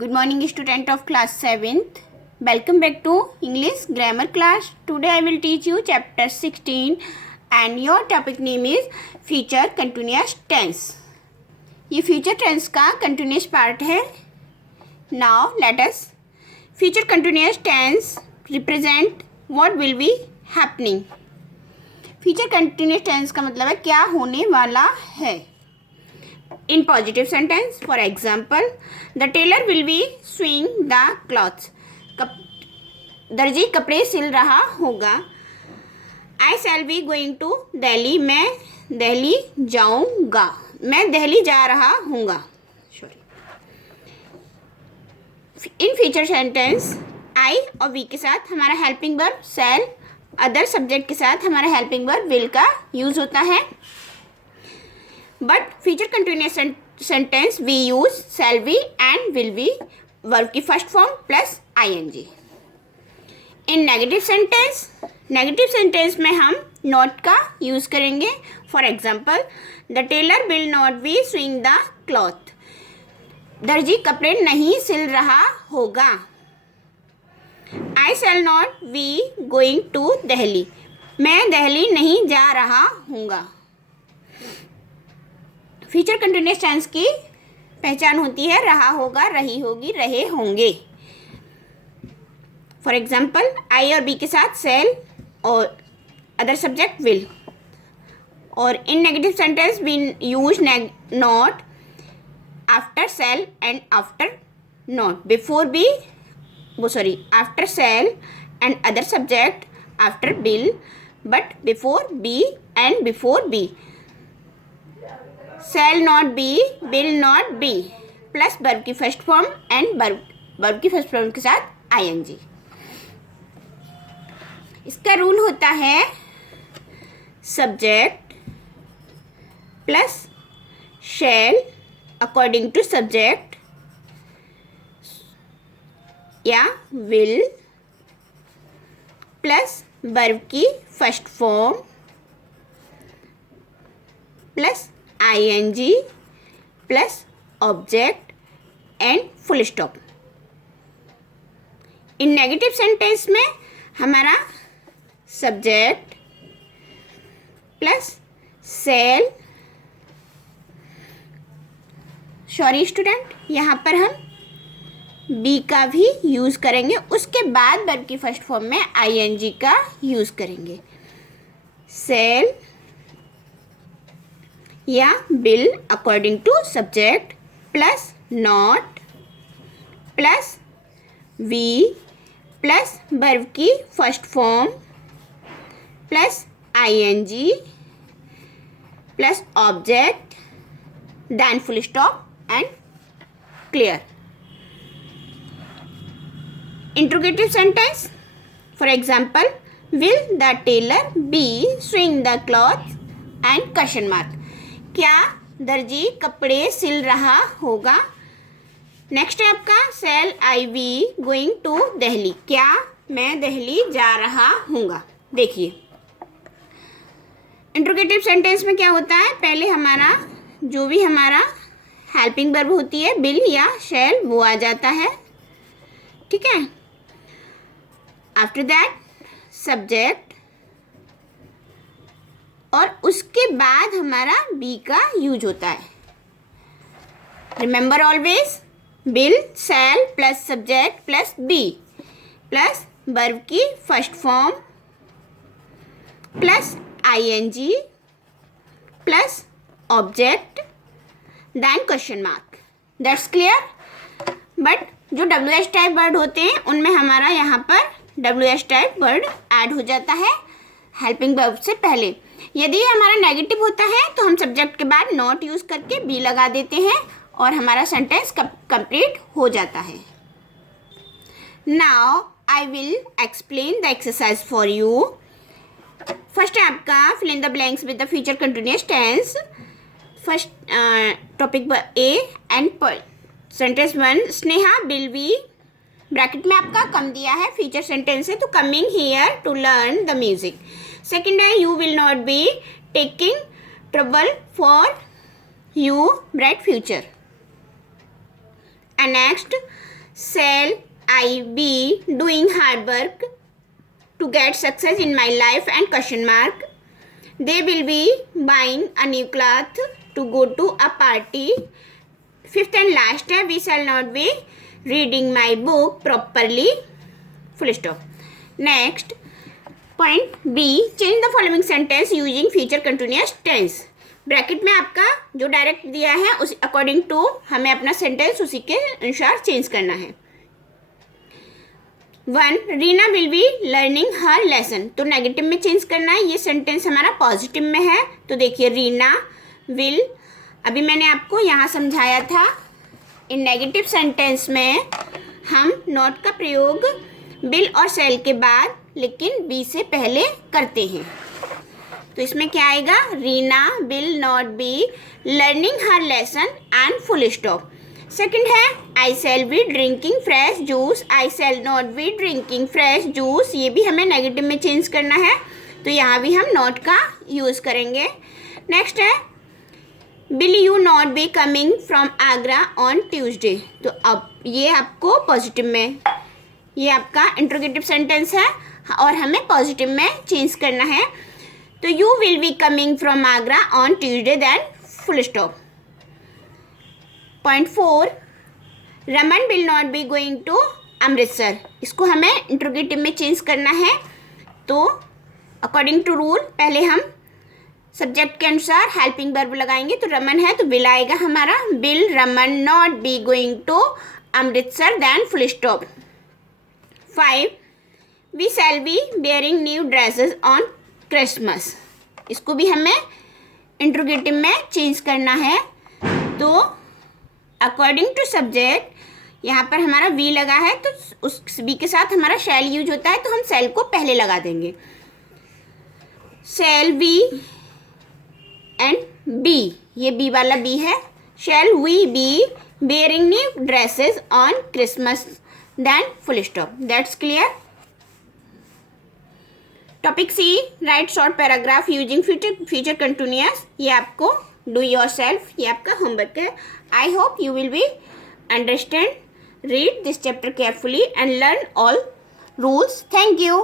Good morning, student of class 7th. Welcome back to English grammar class. Today I will teach you chapter 16 and your topic name is future continuous tense. ये future tense का continuous part है. Now let us future continuous tense represent what will be happening. Future continuous tense का मतलब है क्या होने वाला है. In positive sentence, for example, the tailor will be sewing the clothes. दर्जी कपड़े सिल रहा होगा. I shall be going to Delhi. मैं दिल्ली जाऊंगा. मैं दिल्ली जा रहा हूँगा. In future sentence, I और we के साथ हमारा helping verb shall, other subject के साथ हमारा helping verb will का use होता है. But future continuous sentence we use shall be and will be verb की फर्स्ट फॉर्म प्लस आईएनजी. इन नेगेटिव सेंटेंस में हम नॉट का यूज करेंगे. For example, the tailor will not be swing the cloth. दर्जी कपड़े नहीं सिल रहा होगा. I shall not be going to Delhi. मैं दिल्ली नहीं जा रहा हूँगा. फ्यूचर कंटिन्यूअस टेंस की पहचान होती है रहा होगा, रही होगी, रहे होंगे. फॉर एग्जाम्पल, आई और बी के साथ सेल और अदर सब्जेक्ट विल. और in negative sentence we use not after shall and after not. Before be after shall and other subject after will, but before be and before be. shall not be, will not be plus verb की first form and verb की first form के साथ ING. इसका rule होता है subject plus shall according to subject या will plus verb की first form plus ing plus object and full stop. In negative sentence में हमारा सब्जेक्ट प्लस सेल स्टूडेंट यहाँ पर हम बी का भी यूज़ करेंगे. उसके बाद वर्ब की फर्स्ट फॉर्म में ing का यूज़ करेंगे. सेल या will according to subject plus not plus be plus verb की first form plus ING plus object then full stop and clear. Interrogative sentence, for example, will the tailor be swing the cloth and question mark. क्या दर्जी कपड़े सिल रहा होगा. Next है आपका shall I be going to Delhi. क्या मैं दिल्ली जा रहा हूँगा. देखिए इंट्रोगेटिव सेंटेंस में क्या होता है, पहले हमारा जो भी हमारा हेल्पिंग वर्ब होती है बिल या शैल वो आ जाता है. ठीक है. आफ्टर दैट सब्जेक्ट और उसके बाद हमारा बी का यूज होता है. Remember always will shall plus subject plus be plus verb की first form plus ING plus object then question mark. That's clear. But जो WH टाइप वर्ड होते हैं उनमें हमारा यहाँ पर WH टाइप वर्ड ऐड हो जाता है हेल्पिंग वर्ब से पहले. यदि हमारा नेगेटिव होता है तो हम सब्जेक्ट के बाद नॉट यूज़ करके बी लगा देते हैं और हमारा सेंटेंस कंप्लीट हो जाता है. Now I will explain the exercise for you. First है आपका fill in the blanks with the future continuous tense. First topic A and sentence 1, Sneha will be, bracket में आपका कम दिया है, फ्यूचर सेंटेंस है तो coming here to learn the music. Second है you will not be taking trouble for you bright future. And next shall I be doing hard work to get success in my life and question mark. They will be buying a new cloth to go to a party. Fifth and last है, we shall not be reading my book properly. Full stop. Next, point B, change the following sentence using future continuous tense. Bracket में आपका जो direct दिया है उस according to हमें अपना sentence उसी के अनुसार चेंज करना है. 1. Reena will be learning her lesson. तो नेगेटिव में चेंज करना है. ये सेंटेंस हमारा पॉजिटिव में है. तो देखिए रीना विल, अभी मैंने आपको यहाँ समझाया था. इन नेगेटिव सेंटेंस में हम नॉट का प्रयोग विल और शैल के बाद लेकिन बी से पहले करते हैं. तो इसमें क्या आएगा, Reena will not be learning her lesson and full stop. Second है I shall be drinking fresh juice. I shall not be drinking fresh juice. ये भी हमें नेगेटिव में चेंज करना है. तो यहाँ भी हम नॉट का यूज़ करेंगे. नेक्स्ट है will you not be coming from Agra on Tuesday. तो अब ये आपको पॉजिटिव में, ये आपका इंट्रोगेटिव सेंटेंस है और हमें पॉजिटिव में चेंज करना है. तो you will be coming from Agra on Tuesday then full stop. Point 4, Raman will not be going to Amritsar. इसको हमें इंट्रोगेटिव में चेंज करना है. तो अकॉर्डिंग टू रूल पहले हम सब्जेक्ट के अनुसार हेल्पिंग वर्ब लगाएंगे. तो रमन है तो विल आएगा हमारा. Will Raman not be going to Amritsar then full stop. 5, we shall be wearing new dresses on Christmas. इसको भी हमें इंट्रोगेटिव में चेंज करना है. तो अकॉर्डिंग टू सब्जेक्ट यहाँ पर हमारा वी लगा है तो उस वी के साथ हमारा शैल यूज होता है. तो हम शैल को पहले लगा देंगे. शैल वी एंड बी, ये बी वाला बी है. Shall we be wearing new dresses on Christmas then full stop. That's clear. Topic C, write short paragraph using future continuous. ये आपको डू योर सेल्फ, ये आपका होमवर्क है. I hope you will be understand, read this chapter carefully and learn all rules. Thank you.